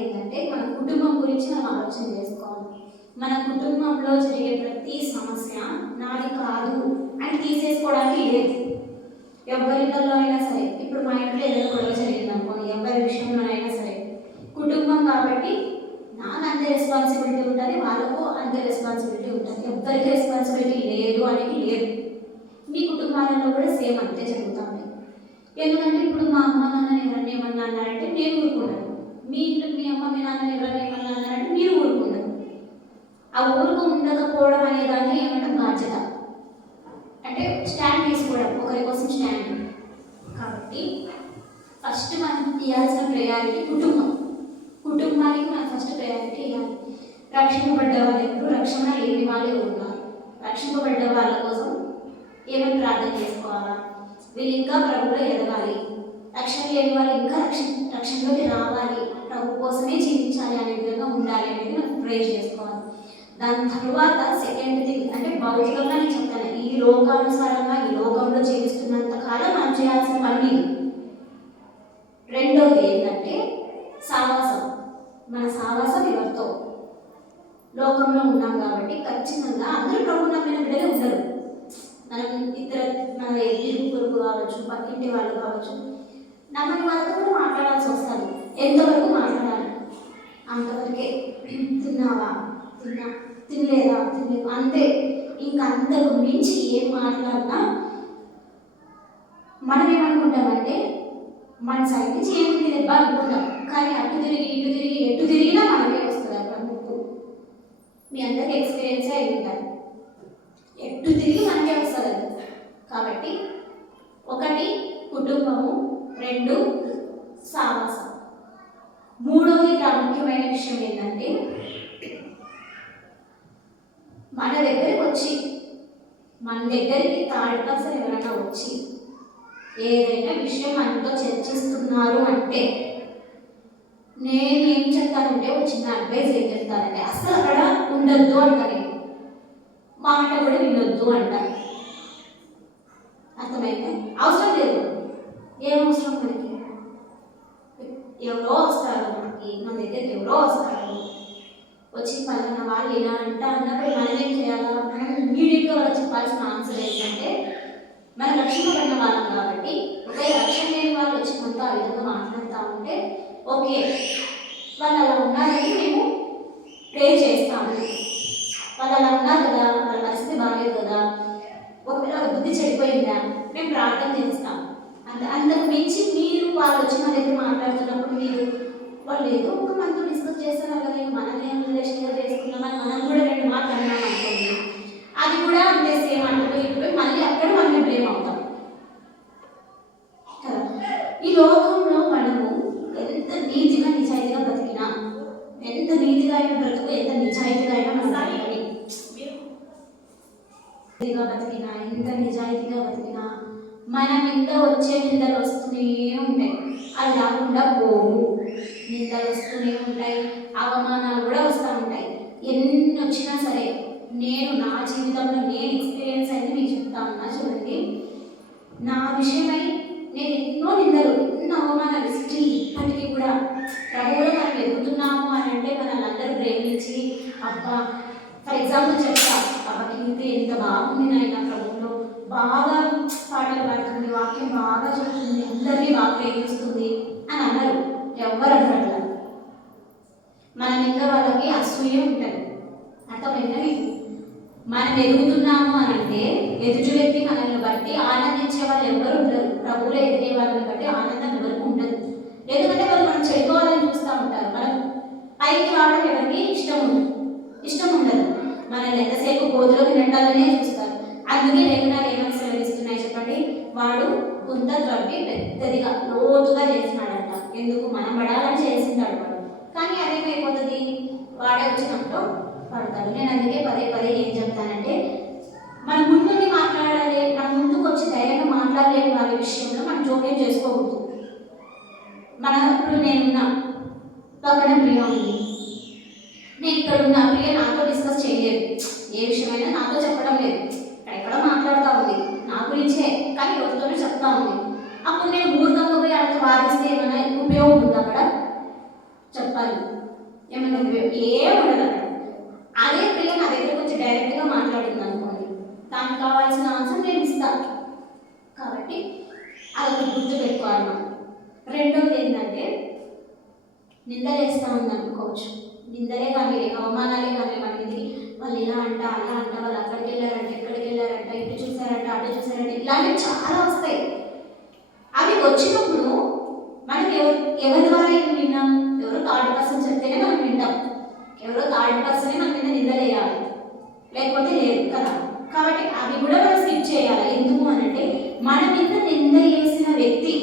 ఏంటంటే మన కుటుంబం గురించి మనం ఆలోచన చేసుకోవాలి. మన కుటుంబంలో జరిగే ప్రతి సమస్య నాది కాదు అని తీసేసుకోవడానికి లేదు. ఎవరిలో అయినా సరే ఇప్పుడు మా ఇంట్లో ఏదైనా గొడవ జరిగింది అనుకోండి ఎవరి విషయంలోనైనా సరే కుటుంబం కాబట్టి నాకు అంతే రెస్పాన్సిబిలిటీ ఉంటుంది వాళ్ళకు అంతే రెస్పాన్సిబిలిటీ ఉంటుంది. ఎవరికి రెస్పాన్సిబిలిటీ లేదు అనేది లేదు. మీ కుటుంబాలలో కూడా సేమ్ అంతే జరుగుతుంది. ఎందుకంటే ఇప్పుడు మా అమ్మ నాన్న ఎవరన్నా ఏమన్నా అన్నారంటే నేను ఊరుకున్నాను మీ ఇంట్లో మీ అమ్మ మీ నాన్న ఎవరైనా ఏమన్నా అన్నారంటే మీరు ఊరుకున్నారు ఆ ఊరుకు ఉండకపోవడం అనే దాన్ని ఏమంటే బాధ్యత. అంటే స్టాండ్ తీసుకోవడం ఒకరి కోసం స్టాండ్. కాబట్టి ఫస్ట్ మనం ఇవ్వాల్సిన ప్రయారిటీ కుటుంబం. కుటుంబానికి మనం ఫస్ట్ ప్రయారిటీ ఇవ్వాలి. రక్షింపబడ్డ వాళ్ళు ఎవరు రక్షణ లేని వాళ్ళే ఉన్నారు. రక్షింపబడ్డ వాళ్ళ కోసం ఏమైనా ప్రార్థన చేసుకోవాలా? వీళ్ళు ఇంకా ప్రభులో ఎదగాలి. రక్షణ లేని వాళ్ళు ఇంకా రక్షణ రక్షణలోకి రావాలి. ప్రభు కోసమే జీవించాలి అనే విధంగా ఉండాలి అనేది మనం ప్రే చేసుకోవాలి. దాని తర్వాత సెకండ్ థింగ్ అంటే భౌతికంగా నేను చెప్తాను. ఈ లోకానుసారంగా ఈ లోకంలో జీవిస్తున్నంత కాలం మనం చేయాల్సిన పని రెండవది ఏంటంటే సావాసం. మన సావాసం ఎవరితో? లోకంలో ఉన్నాం కాబట్టి ఖచ్చితంగా అందరూ ప్రభు నమ్మిన బిడ్డలే ఉండరు. మనం ఇతర మన ఎదురు కావచ్చు పక్కింటి వాళ్ళు కావచ్చు నమ్మని వాళ్ళతో కూడా మాట్లాడాల్సి వస్తుంది. ఎంతవరకు మాట్లాడాలి? అంతవరకే. తిన్నావా? తిన్నా. తినలేదా? తినలేదు? అంతే. ఇంకంతకు మించి ఏం మాట్లాడినా మనం ఏమనుకుంటామంటే మన సైడ్ నుంచి ఏమి దెబ్బ అనుకుంటాం. కానీ అటు తిరిగి ఇటు తిరిగి ఎటు తిరిగినా మనమే వస్తుంది అక్కడ ముప్పు మీ అందరికి ఎక్స్పీరియన్స్ అయి ఉంటారు ఎటు తిరిగి మనకే వస్తుంది అది. కాబట్టి ఒకటి కుటుంబము. రెండు సావాసం. మూడవది ప్రాముఖ్యమైన విషయం ఏంటంటే మన దగ్గరికి వచ్చి మన దగ్గరికి థర్డ్ పర్సన్ ఎవరైనా వచ్చి ఏదైనా విషయం మనతో చర్చిస్తున్నారు అంటే నేను ఏం చెప్తానంటే ఒక చిన్న అడ్వైజ్ ఏం చెప్తానంటే అసలు అక్కడ ఉండొద్దు అంట మాట కూడా వినొద్దు అంట. అర్థమైంది? అవసరం లేదు. ఏం అవసరం మనకి? ఎవరో వస్తారు మనకి మన దగ్గరికి ఎవరో వస్తారు వచ్చి పలానా వాళ్ళు ఇలా అంట అన్నప్పుడు మనం ఏం చేయాలా మనం ఇమీడియట్గా వాళ్ళు చెప్పాల్సిన ఆన్సర్ ఏంటంటే మనం రక్షింపబడిన వాళ్ళం కాబట్టి ఒకవేళ రక్షణ లేని వాళ్ళు వచ్చి మనతో ఆ విధంగా మాట్లాడుతూ ఉంటే ఓకే వాళ్ళు అలా ఉన్నారని మేము ప్రే చేస్తాము. వాళ్ళు అలా ఉన్నారు కదా వాళ్ళ పరిస్థితి బాగాలేదు కదా ఒకవేళ బుద్ధి చెడిపోయిందా మేము ప్రార్థన చేస్తాము. అంత అంతకు మించి మీరు వాళ్ళు వచ్చి మా దగ్గర మాట్లాడుతున్నప్పుడు మీరు వాళ్ళు ఏదో ఒక మనతో డిస్కస్ చేస్తారు కదా మనమే నా విషయమై నేను ఎన్నో నిందలు ఎన్నో అవమానాలు స్టిల్ ఇప్పటికీ కూడా ప్రభువులో మనం ఎదుగుతున్నాము అని అంటే మనల్ని అందరూ ప్రేమించి అబ్బా ఫర్ ఎగ్జాంపుల్ చెప్తా అబ్బా కీర్తి ఎంత బాగుంది నాయన ప్రభువులో బాగా పాటలు పాడుతుంది వాక్యం బాగా చెప్తుంది అందరినీ బాగా ప్రేమిస్తుంది అని అన్నారు. ఎవరు అన్నట్ల మనం ఇంకా వాళ్ళకి అసూయ ఉంటుంది. అర్థమైందా మీకు మనం ఎదుగుతున్నాము అని అంటే ఎదుటి వ్యక్తి మనల్ని బట్టి ఆనందించే వాళ్ళు ఎవరు ఉండరు. ప్రభువులో ఎదిగే వాళ్ళని బట్టి ఆనందం ఎవరికి ఉండదు. ఎందుకంటే వాళ్ళు మనం చెడిపోవాలని చూస్తూ ఉంటారు. మనం పైకి రావడం ఎవరికి ఇష్టం ఉండదు. ఇష్టం ఉండదు. మనల్ని ఎంతసేపు గోధులకు నెట్టాలనే చూస్తారు. అందుకే లేఖనాలు ఏమని సెలవిస్తున్నాయి చెప్పండి? వాడు కొంత ద్రవ్య పెద్దదిగా లోతుగా చేసినాడంట. ఎందుకు? మనం పడాలని చేసింటాడు వాడు. కానీ అదేమైపోతుంది? వాడే వచ్చినప్పుడు పడతాడు. నేను అందుకే పదే పదే ఏం చెప్తానంటే మన ముందుండి మాట్లాడాలి మన ముందుకు వచ్చి ధైర్యంగా మాట్లాడలేని వాళ్ళ విషయంలో మనం జోక్యం చేసుకోకూడదు. మన ఇప్పుడు నేనున్నా పక్కన ప్రియ ఉంది. నేను ఇక్కడ ఉన్న ప్రియ నాతో డిస్కస్ చేయలేదు. ఏ విషయమైనా నాతో చెప్పడం లేదు. ఎక్కడో మాట్లాడుతూ ఉంది. నా గురించే కానీ ఎవరితోనే చెప్తా ఉంది. అప్పుడు నేను మూర్ఖంగా పోయి అంత వాదిస్తే ఏమైనా ఉపయోగం ఉంది అక్కడ? చెప్పాలి. ఏమైనా ఏం ఉండదు. అక్కడ అదే పిల్ల నా దగ్గరకు వచ్చి డైరెక్ట్గా మాట్లాడింది అనుకోండి. దానికి కావాల్సిన ఆన్సర్ నేను ఇస్తాను కాబట్టి అది గుర్తుపెట్టుకోవాలి గుర్తు మనం రెండోది ఏంటంటే నిందలు వేస్తూ ఉంది అనుకోవచ్చు. నిందలే కానీ అవమానాలే కానీ మన వాళ్ళు ఇలా అంట అలా అంట వాళ్ళు అక్కడికి వెళ్ళారంట ఎక్కడికి వెళ్ళారంట ఇటు చూసారంట అటు చూసారంట ఇలాంటివి చాలా వస్తాయి. అవి వచ్చినప్పుడు మనం ఎవరు ఎవరి ద్వారా ఏం విన్నాం? ఎవరు థర్డ్ పర్సన్ చెప్తేనే మనం వింటాం ఎవరో థర్డ్ పర్సన్ మన మీద నిందలేయాలి. లేకపోతే లేదు కదా. కాబట్టి అవి కూడా మనం స్కిప్ చేయాలి. ఎందుకు అనంటే మన మీద నింద వేసిన వ్యక్తి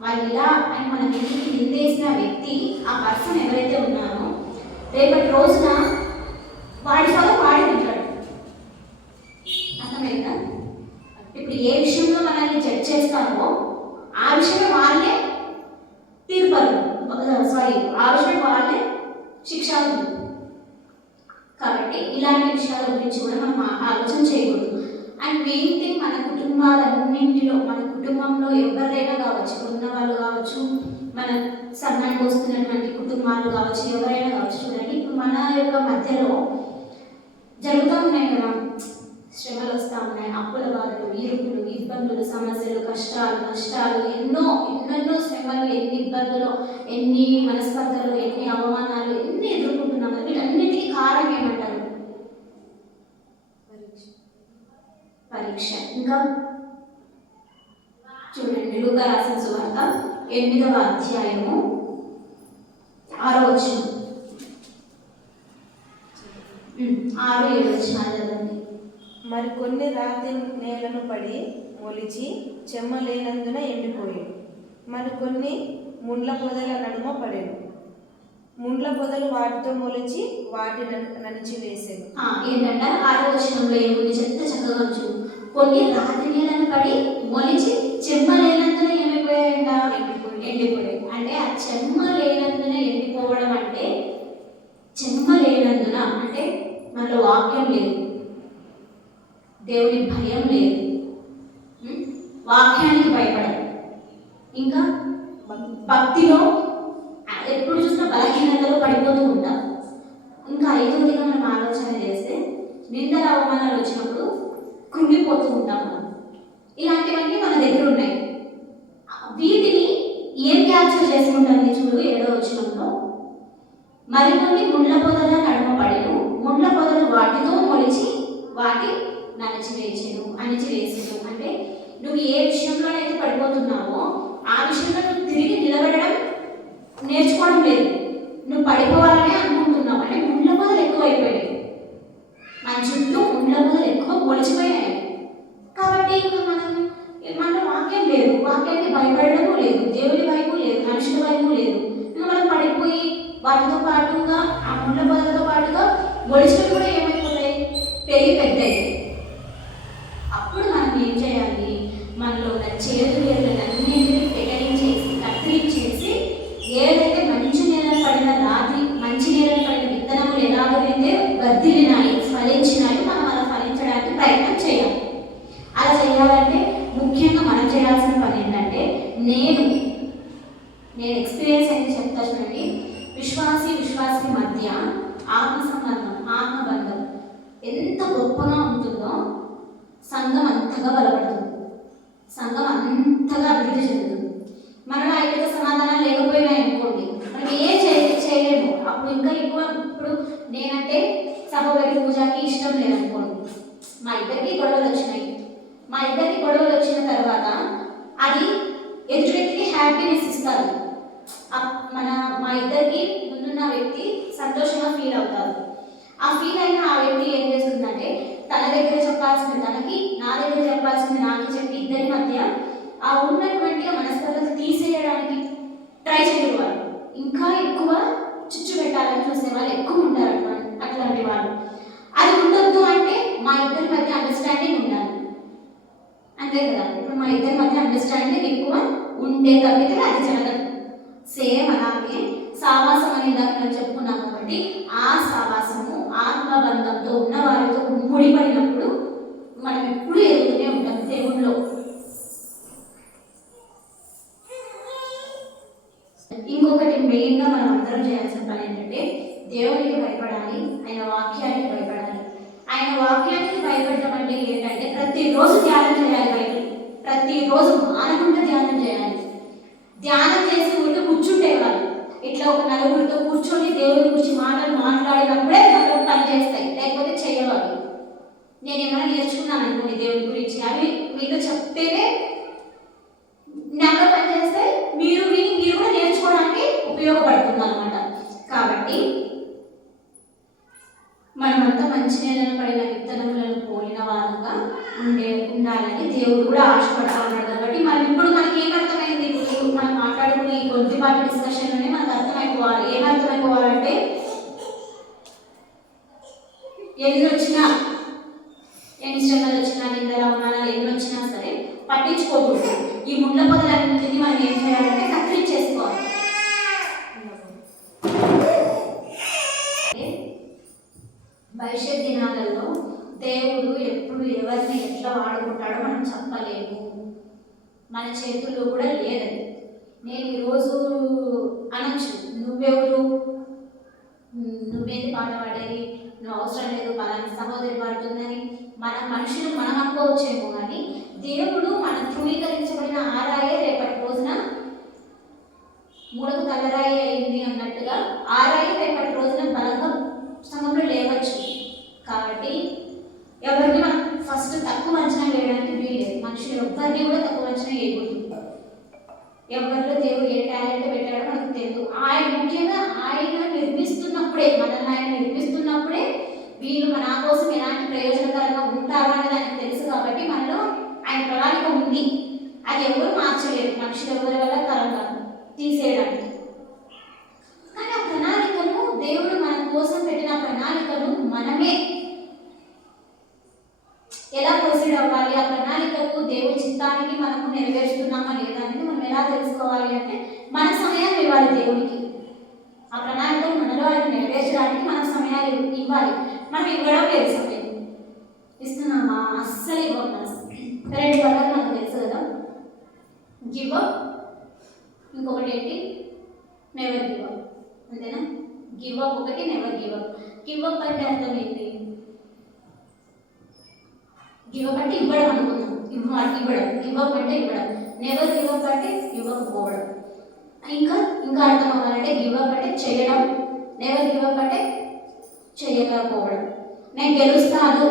వాళ్ళు ఇలా అని మన మీదకి నిందేసిన వ్యక్తి ఆ పర్సన్ ఎవరైతే ఉన్నారో రేపటి రోజున వాడి సగం వాడి ఉంటాడు అర్థమైందా? ఇప్పుడు ఏ విషయంలో మనల్ని జడ్జ్ చేస్తామో ఆ విషయమే వాళ్ళే తీర్పరు. సారీ ఆ విషయం వాళ్ళే శిక్షాలు. కాబట్టి ఇలాంటి విషయాల గురించి కూడా మనం ఆలోచన చేయకూడదు. అండ్ మెయిన్ థింగ్ మన కుటుంబాలన్నింటిలో మన కుటుంబంలో ఎవరైనా కావచ్చు ఉన్న వాళ్ళు కావచ్చు మన సన్నానికి వస్తున్నటువంటి కుటుంబాలు కావచ్చు ఎవరైనా కావచ్చు చూడండి. ఇప్పుడు మన యొక్క మధ్యలో జరుగుతూ ఉన్నాయి కదా శ్రమలు వస్తూ ఉన్నాయి అప్పుల బాధలు ఇరుకులు ఇబ్బందులు సమస్యలు కష్టాలు నష్టాలు ఎన్నో ఎన్నెన్నో శ్రమలు ఎన్ని ఇబ్బందులు ఎన్ని మనస్పర్ధలు ఎన్ని అవమానాలు ఎన్ని ఎదుర్కొంటున్నాము వీటన్నిటికీ కారణం ఏమంటారు? పరీక్ష. ఇంకా? చూడండి లూకా రాసిన సువార్త ఎనిమిదవ అధ్యాయము ఆరో వచ్చిన ఆరు ఏడు వచ్చిన చదవండి మరి కొన్ని రాతి నేలను పడి మొలిచి చెమ్మలేనందున ఎండిపోయాయి మరి కొన్ని ముండ్ల పొదల నడుమ పడేను. ముండ్ల పొదలు వాటితో మొలిచి వాటి నడిచి వేసేది ఏంటంటే? ఆరో వచనంలో ఏముంది? చెప్తే చక్కగా చూ కొన్ని రాతి నీళ్ళని పడి మొలిచి చెమ్మ లేనందున ఏమైపోయాయంట ఎండిపోయాయి. అంటే ఆ చెమ్మ లేనందున ఎండిపోవడం అంటే చెమ్మ లేనందున అంటే మనలో వాక్యం లేదు. దేవుని భయం లేదు. వాక్యానికి భయపడదు. ఇంకా భక్తిలో ఎప్పుడు చూసినా బలహీనతలో పడిపోతూ ఉంటాం. ఇంకా ఐదవదిగా మనం ఆలోచన చేస్తే నిందల అవమానాలు వచ్చినప్పుడు కృంగిపోతూ ఉంటాం మనం. ఇలాంటివన్నీ మన దగ్గర ఉన్నాయి. వీటిని ఏం క్యాప్చర్ చేసుకుంటుంది చూడు ఏడో వచ్చినంలో మరికొన్ని ముండ్ల పొదల నడుమ పడిను ముండ్ల పొదలు వాటితో మొలిచి వాటి నడిచివేచెను అణిచివేసెను అంటే నువ్వు ఏ విషయంలోనైతే పడిపోతున్నావో ఆ విషయంలో నువ్వు తిరిగి నిలబడడం నేర్చుకోవడం లేదు. నువ్వు పడిపోవాలనే అనుకుంటున్నావు. అంటే ముండ్ల ఎక్కువ ఎక్కువైపోయాయి మన చుట్టూ ముండ్ల మొదలు ఎక్కువ మొలిచిపోయాయి కాబట్టి ఇంకా మనం మన వాక్యం లేదు వాక్యానికి భయపడడము లేదు దేవుని వైపు లేదు మనుషుల వైపు లేదు ఇంకా మనం పడిపోయి వాటితో పాటుగా ఆ ముండ్ల పొదలతో పాటుగా మొలిచినవి కూడా ఏమైపోతాయి పెరిగి పెద్దయి అప్పుడు మనం ఏం చేయాలి మనలో ఉన్న చేతులు వేర్లన్నింటినీ పెకరించేసి కత్తిరించేసి ఏదైతే మంచి నేల పడిన రాతి మంచి నేల పడిన విత్తనములు ఎలాగైతే వర్ధిల్లినాయి ఫలించినాయి మనం అలా ఫలించడానికి ప్రయత్నం చేయాలి అలా చేయాలంటే ముఖ్యంగా మనం చేయాల్సిన పని ఏంటంటే నేను నేను ఎక్స్పీరియన్స్ అయితే చెప్తా చూడండి. విశ్వాసి విశ్వాసి మధ్య ఆత్మ సంబంధం ఆత్మబంధం ఎంత గొప్పగా ఉంటుందో సంఘం అంతగా బలపడుతుంది. సంఘం అంతగా అభివృద్ధి చెందుతుంది. మనలో ఐక్యత సమాధానం లేకపోయినాయి అనుకోండి మనం ఏం చేయలేము. అప్పుడు ఇంకా ఎక్కువ ఇప్పుడు నేనంటే నేను అనుకోను మా ఇద్దరికి గొడవలు వచ్చినాయి. మా ఇద్దరికి గొడవలు వచ్చిన తర్వాత అది ఎదుటి వ్యక్తికి హ్యాపీనెస్ ఇస్తారు. మన మా ఇద్దరికి ముందున్న వ్యక్తి సంతోషంగా ఫీల్ అవుతారు. ఆ ఫీల్ అయిన ఆ వ్యక్తి ఏం చేస్తుందంటే తన దగ్గర చెప్పాల్సింది తనకి నా దగ్గర చెప్పాల్సింది నాకు చెప్పి ఇద్దరి మధ్య ఆ ఉన్నటువంటి ఆ మనస్పర్ధలు తీసేయడానికి ట్రై చేయరు వాళ్ళు ఇంకా ఎక్కువ చిచ్చు పెట్టాలని చూసే వాళ్ళు ఎక్కువ ఉంటారు అటువంటి అట్లాంటి వాళ్ళు. అది ఉండొద్దు అంటే మా ఇద్దరి మధ్య అండర్స్టాండింగ్ ఉండాలి. అంతే కదా? ఇప్పుడు మా ఇద్దరి మధ్య అండర్స్టాండింగ్ ఎక్కువ ఉంటే తప్పితే అది జరగదు. సేమ్ అలాగే సావాసం అనే దాకా మనం చెప్పుకున్నాం కాబట్టి ఆ సావాసము ఆత్మబంధంతో ఉన్న వారితో ముడిపడినప్పుడు మనం ఎప్పుడు ఎదుగుతూనే ఉంటాం దేవుళ్ళో ఇంకొకటి మెయిన్గా మనం అందరం చేయాల్సిన పని ఏంటంటే దేవునికి భయపడాలి ఆయన వాక్యానికి భయపడాలి. ఆయన వాక్యానికి భయపడటం అంటే ఏంటంటే ప్రతిరోజు ధ్యానం చేయాలి బయట ప్రతిరోజు మానకుండా ధ్యానం చేయాలి. ధ్యానం చేసి ఊరికే కూర్చుంటే ఇట్లా ఒక నలుగురితో కూర్చొని దేవుని గురించి మాటలు మాట్లాడినప్పుడే వాళ్ళు పని చేస్తాయి లేకపోతే చేయవాలి నేను ఏమైనా నేర్చుకున్నాను అనుకోండి దేవుని గురించి అవి మీతో చెప్తేనే నాలో పని చేస్తే మీరు విని మీరు కూడా నేర్చుకోవడానికి ఉపయోగపడుతుంది అనమాట కాబట్టి మనమంతా పడిన విత్తనములను పోలిన వారంగా ఉండే ఉండాలని దేవుడు కూడా ఆశపడతా ఉన్నాడు. కాబట్టి మనం ఇప్పుడు మనకి ఏమర్థమైంది ఇప్పుడు మనం మాట్లాడుకునే ఈ కొద్దిపాటి డిస్కషన్లోనే మనకు అర్థమైపోవాలి. ఏమర్థమైపోవాలంటే ఎన్ని వచ్చినా ఎన్ని శ్రమలు వచ్చినా నిందల అవమానాలు ఎన్ని వచ్చినా సరే పట్టించుకోకూడదు. ఈ ముండ్ల పొదలన్నింటినీ మనం ఏం చేయాలంటే కత్తిరించేసుకోవాలి భవిష్యత్ దినాలలో దేవుడు ఎప్పుడు ఎవరిని ఎట్లా వాడుకుంటాడో మనం మన చేతుల్లో కూడా లేదని నేను ఈరోజు అనొచ్చు నువ్వెవరు? నువ్వేది పాట పాడేది? నువ్వు అవసరం లేదు పలానా సహోదరి పాడుతుందని మన మనుషులు మనం అనుకోవచ్చేమో కానీ దేవుడు మన ధృవీకరించబడిన ఆరాయే రేపటి రోజున మూడకు తలరాయి అయింది అన్నట్టుగా ఆరాయి రేపటి రోజున బలంగా సంఘంలో లేవచ్చు కాబట్టి ఎవరిని మనం ఫస్ట్ తక్కువ అంచనా వేయడానికి వీలేదు మనుషులు ఎవ్వరిని కూడా తక్కువ అంచనా వేయకూడదు ఎవరిలో దేవుడు ఏ టాలెంట్ పెట్టాడో మనకు తెలియదు ఆయన ముఖ్యంగా ఆయన నిర్మిస్తున్నప్పుడే మనల్ని ఆయన నిర్మిస్తున్నప్పుడే వీళ్ళు మన కోసం ఎలాంటి ప్రయోజనకరంగా ఉంటారు అనేది ఆయనకు తెలుసు కాబట్టి మనలో ఆయన ప్రణాళిక ఉంది. అది ఎవరు మార్చలేరు. మనుషులు ఎవరి వల్ల తరంగా తీసేయడానికి. కానీ ఆ ప్రణాళికను దేవుడు మన కోసం పెట్టిన ప్రణాళికను మనమే ఎలా ప్రొసీడ్ అవ్వాలి? ఆ ప్రణాళికకు దేవుడి చిత్తానికి మనము నెరవేరుస్తున్నామా లేదా అనేది మనం ఎలా తెలుసుకోవాలి అంటే మన సమయం ఇవ్వాలి దేవుడికి ఆ ప్రణాళికను మనలో ఆయన నెరవేర్చడానికి మన సమయాలు ఇవ్వాలి. మనం ఇవ్వడం లేదు సమయం ఇస్తున్నామా అస్సలు ఇవ్వకుండా రెండు పదాలు నాకు తెలుసు కదా. గివ్ అప్ ఇంకొకటి ఏంటి? నెవర్ గివ్ అప్ అంతేనా? గివ్ అప్ ఒకటి never give up give up అంటే అర్థం ఏంటి? గివ్ ఇవ్వడం అనుకుందాం ఇవ్వ ఇవ్వడం. ఇవ్వకంటే అంటే ఇవ్వడం నెవర్ గివ్ అంటే ఇవ్వకపోవడం. ఇంకా ఇంకా అర్థం అవ్వాలంటే గివ్ అప్ అంటే చేయడం. నెవర్ గివ్ అప్ అంటే చేయకపోవడం. నేను గెలుస్తాను.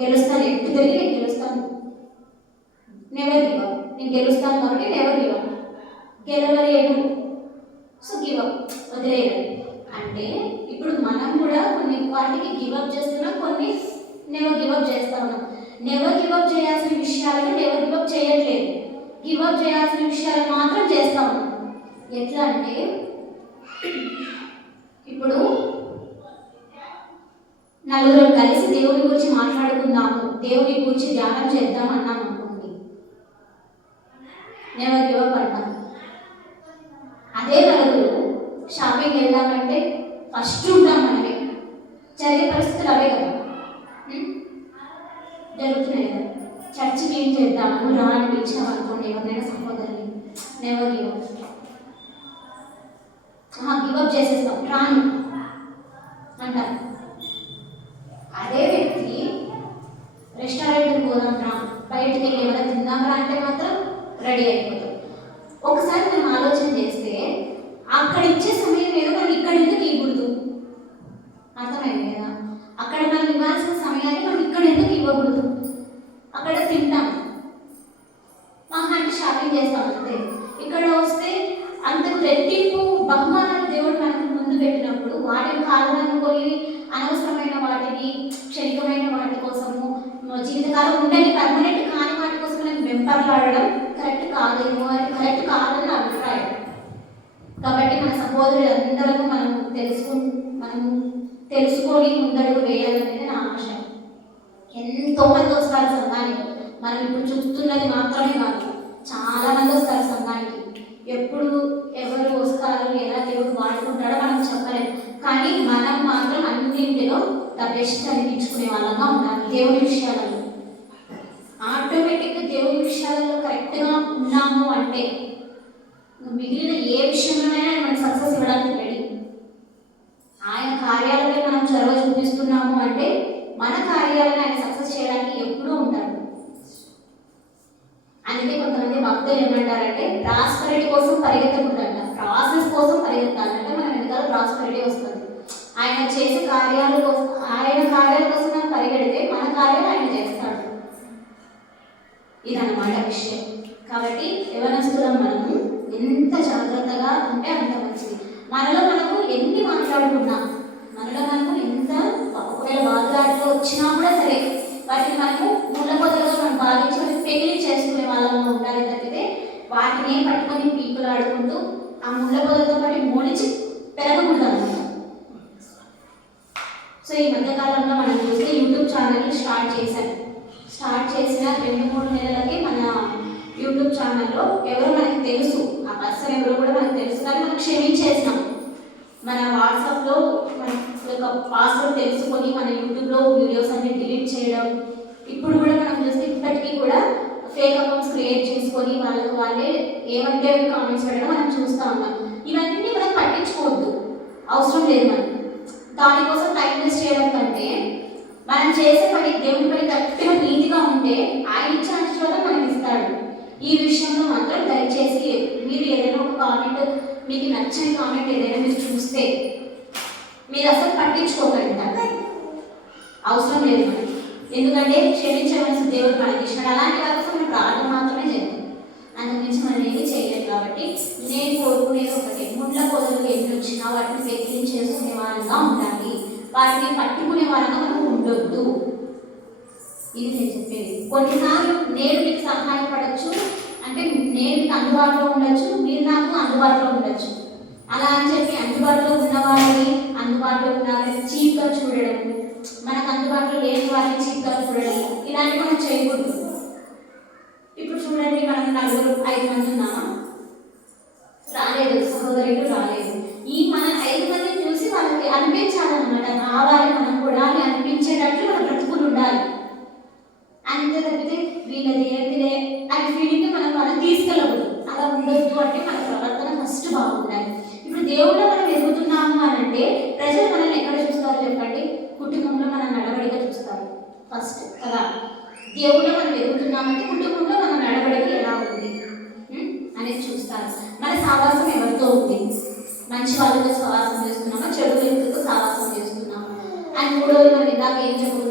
గెలుస్తాను. ఎట్టు తిరిగి నేను గెలుస్తాను? నెవర్ గివ్ అప్ నేను గెలుస్తాను కాబట్టి నెవర్ గివ్ అప్ గెలవలేను. సో గివ్ అప్ వదిలేయడం. అంటే ఇప్పుడు మనం కూడా కొన్ని వాటికి గివ్ అప్ చేస్తున్నాం కొన్ని నెవర్ గివప్ చేస్తా ఉన్నాం నెవర్ గివప్ చేయాల్సిన విషయాలను నెవర్ గివప్ చేయట్లేదు. గివప్ చేయాల్సిన విషయాలు మాత్రం చేస్తా ఉన్నాం ఎట్లా అంటే ఇప్పుడు నలుగురం కలిసి దేవుని గురించి మాట్లాడుకుందాము. దేవుని గురించి ధ్యానం చేద్దాం అన్నాం అనుకోండి. నెవర్ గివప్ అంటాం అదే నలుగురు షాపింగ్ వెళ్దామంటే ఫస్ట్ ఉంటాం మనమే. జరిగే పరిస్థితులు అవే కదా. జరుగుతున్నాయి. కదా చర్చికి ఏం చేద్దాము రా అని పిలిచాం అనుకోండి ఎవరినైనా సహోదరుని. Never give up give up చేసేస్తాం రాను. అంటారు. అదే వ్యక్తి రెస్టారెంట్కి పోదాం రా. బయటకి వెళ్ళి ఏమైనా తిందాం రా అంటే మాత్రం రెడీ అయిపోతాం ఒకసారి మనం ఆలోచన చేస్తే అక్కడ ఇచ్చే సమయం ఏదో మనం ఇక్కడ ఎందుకు ఇవ్వకూడదు? అర్థమైంది కదా అక్కడ మనం ఇవ్వాల్సిన సమయాన్ని మనం ఇక్కడ ఎందుకు ఇవ్వకూడదు అక్కడ తింటాం మహా షాపింగ్ చేస్తాం అంతే. ఇక్కడ వస్తే అంతకు రెట్టింపు బహుమానాలు దేవుడు మనకు ముందు పెట్టినప్పుడు వాటిని కాలనుకొని అనవసరమైన వాటిని క్షణికమైన వాటి కోసము జీవితకాలం ఉండని పర్మనెంట్ కాని వాటి కోసం మనం వెంపర్లాడడం కరెక్ట్ కాదేమో అది కరెక్ట్ కాదని నా అభిప్రాయం. కాబట్టి మన సహోదరులందరూ మనం తెలుసుకు మనం తెలుసుకొని ముందడుగు వేయాలనేది నా ఆశ. ఎంతో మంది వస్తారు సంఘానికి. మనం ఇప్పుడు చూస్తున్నది మాత్రమే కాదు చాలా మంది వస్తారు సంఘానికి. ఎప్పుడు ఎవరు వస్తారు ఎలా దేవుడు వాడుకుంటాడో మనం చెప్పలేము కానీ మనం మాత్రం అన్నింటిలో ద బెస్ట్ అనిపించుకునే వాళ్ళంగా ఉండాలి దేవుని విషయాలలో. ఆటోమేటిక్గా దేవుని విషయాలలో కరెక్ట్గా ఉన్నాము అంటే మిగిలిన ఏ విషయంలోనైనా ఆయన మనకు సక్సెస్ ఇవ్వడానికి రెడీ ఆయన కార్యాలపై మనం చొరవ చూపిస్తున్నాము అంటే మన కార్యాలను ఆయన సక్సెస్ చేయడానికి ఎప్పుడూ ఉంటాడు అందుకే కొంతమంది భక్తులు ఏమంటారంటే ప్రాస్పరిటీ కోసం పరిగెత్తకూడదంట. ప్రాసెస్ కోసం పరిగెత్తాలంటే మన వెనకాల ప్రాస్పరిటీ వస్తుంది. ఆయన చేసే కార్యాల కోసం ఆయన కార్యాల కోసం మనం పరిగెడితే మన కార్యాలు ఆయన చేస్తాడు. ఇదన్నమాట విషయం. కాబట్టి యవనస్తులం మనము ఎంత జాగ్రత్తగా ఉంటే అంత మంచిది. మనలో మనకు ఎన్ని మాట్లాడుకున్నా మనలో మనకు ఎంత ఒకవేళ వాగ్దాటిలో వచ్చినా కూడా సరే వాటిని మనము ముళ్ళ పొదలుగా మనం భావించి పెళ్ళి చేసుకునే వాళ్ళము ఉండాలి తప్పితే వాటిని పట్టుకొని పీకులు ఆడుకుంటూ ఆ ముళ్ళ పొదలతో పాటు మోలిచి పెరగకూడదు సో ఈ మధ్య కాలంలో మనం చూస్తే యూట్యూబ్ ఛానల్ స్టార్ట్ చేశాను స్టార్ట్ చేసిన రెండు మూడు నెలలకి మన యూట్యూబ్ ఛానల్లో ఎవరో మనకి తెలుసు. ఆ పర్సన్ ఎవరో కూడా మనకు తెలుసు. కానీ మనం క్షమించేసినాం. మన వాట్సాప్లో మన యొక్క పాస్వర్డ్ తెలుసుకొని మన యూట్యూబ్లో వీడియోస్ అన్ని డిలీట్ చేయడం. ఇప్పుడు కూడా మనం చూస్తే ఇప్పటికీ కూడా ఫేక్ అకౌంట్స్ క్రియేట్ చేసుకొని వాళ్ళకు వాళ్ళే ఏమంటే కామెంట్స్ పెట్టడం మనం చూస్తూ ఉన్నాం. ఇవన్నీ మనం పట్టించుకోవద్దు. అవసరం లేదు మనం దానికోసం టైం వేస్ట్ చేయడం కంటే మనం చేసే పని దేవుని పని కరెక్ట్గా నీతిగా ఉంటే ఆయన ఇచ్చే ఆశీర్వాదం మనకి ఇస్తాడు. ఈ విషయంలో మాత్రం దయచేసి మీరు ఏదైనా ఒక కామెంట్ మీకు నచ్చని కామెంట్ ఏదైనా మీరు చూస్తే మీరు అసలు పట్టించుకోకండి. అవసరం లేదు మనకి ఎందుకంటే క్షమించవలసిన దేవుడు మనకి ఇష్టం అలాంటి వాళ్ళకి మనం ప్రార్థన మాత్రమే చేయాలి అందుగురించి మనం ఏమి చేయలేదు కాబట్టి నేను కోరుకునేది ఒకటి ముండ్ల పొదలు ఎన్ని వచ్చినా వాటిని వెక్కిరించేసుకునే వారంగా ఉండాలి. వాటిని పట్టుకునే వారంగా మనం ఉండొద్దు. ఇది నేను చెప్పేది. కొన్నిసార్లు నేను మీకు సహాయపడచ్చు అంటే నేను అందుబాటులో ఉండొచ్చు మీరు నాకు అందుబాటులో ఉండొచ్చు. అలా అని చెప్పి అందుబాటులో ఉన్న వాళ్ళని అందుబాటులో ఉన్న వాళ్ళని చీప్గా చూడడం. మనకు అందుబాటులో లేని వాళ్ళని చీప్గా చూడడం. ఇలాంటివి మనం చేయకూడదు. ఇప్పుడు చూడండి మనం నలుగురు ఐదు మంది ఉన్నామా? రాలేదు సహోదరుడు రాలేదు. ఈ మన ఐదు మందిని చూసి వాళ్ళకి అనిపించాలన్నమాట. రావాలి మనం కూడా అని అనిపించేటట్లు మన బ్రతుకులు ఉండాలి. అంతే తప్పితే వీళ్ళది అలాంటి అనే ఫీలింగ్ మనం మనం తీసుకెళ్ళకూడదు. అలా ఉండొద్దు అంటే మన ప్రవర్తన ఫస్ట్ బాగుండాలి. ఇప్పుడు దేవుళ్ళు మనం ఎదుగుతున్నాము అని అంటే ప్రజలు మనల్ని ఎక్కడ చూస్తారు చెప్పండి? కుటుంబంలో మన నడవడిక చూస్తారు. ఫస్ట్ కదా. దేవుళ్ళు మనం ఎదుగుతున్నామంటే కుటుంబంలో మన నడవడిక ఎలా ఉంది? అనేది చూస్తారు. మన సావాసం ఎవరితో ఉంది? మంచి వాళ్ళతో సహవాసం చేస్తున్నామా? చెడు వ్యక్తులతో సహవాసం చేస్తున్నామా? అని మూడోది మనం ఇందాక ఏం చెప్పుకున్నాం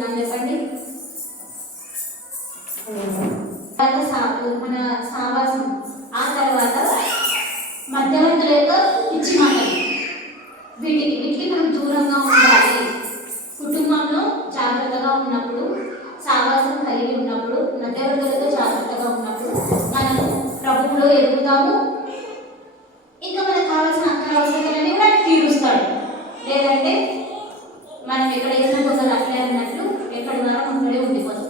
లేదంటే మనం ఎక్కడ వేసిన కొందరు అట్లే అన్నట్లు ఎక్కడి వరకు అక్కడే ఉండిపోతాం.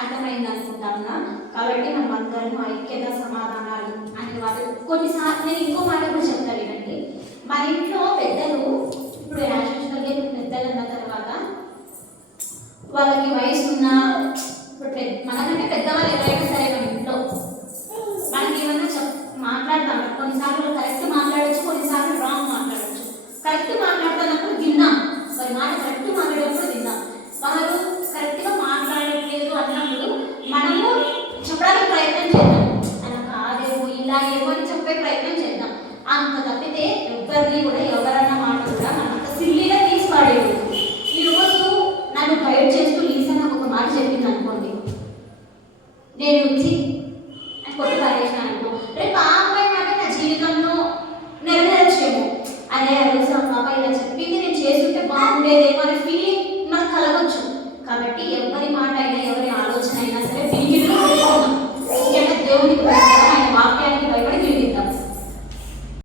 అర్థమైంది అనుకుంటామన్నా కాబట్టి మనం అందరం ఐక్యత సమాధానాలు అనే వాటి కొన్నిసార్లు నేను ఇంకో మాట కూడా చెప్తాను వినండి మన ఇంట్లో పెద్దలు ఇప్పుడు యాజువల్గా పెద్దలు అన్న తర్వాత వాళ్ళకి వయసు ఉన్న ఇప్పుడు మనకంటే పెద్దవాళ్ళు ఎవరైనా సరే మన ఇంట్లో మనకి ఏమన్నా చెప్ మాట్లాడతాం. కొన్నిసార్లు కరెక్ట్ మాట్లాడచ్చు కొన్నిసార్లు రాంగ్ మాట్లాడచ్చు. కరెక్ట్ మాట్లాడుతున్నప్పుడు విన్నాం. వారి మాట కరెక్ట్ మాట్లాడేటప్పుడు విన్నాం. వారు కరెక్ట్గా మాట్లాడట్లేదు అన్నప్పుడు మనము చెప్పడానికి ప్రయత్నం చేద్దాం. అలా కాదేమో ఇలా ఏమో అని చెప్పే ప్రయత్నం చేద్దాం. అంత తప్పితే ఎవరిని కూడా ఎవరు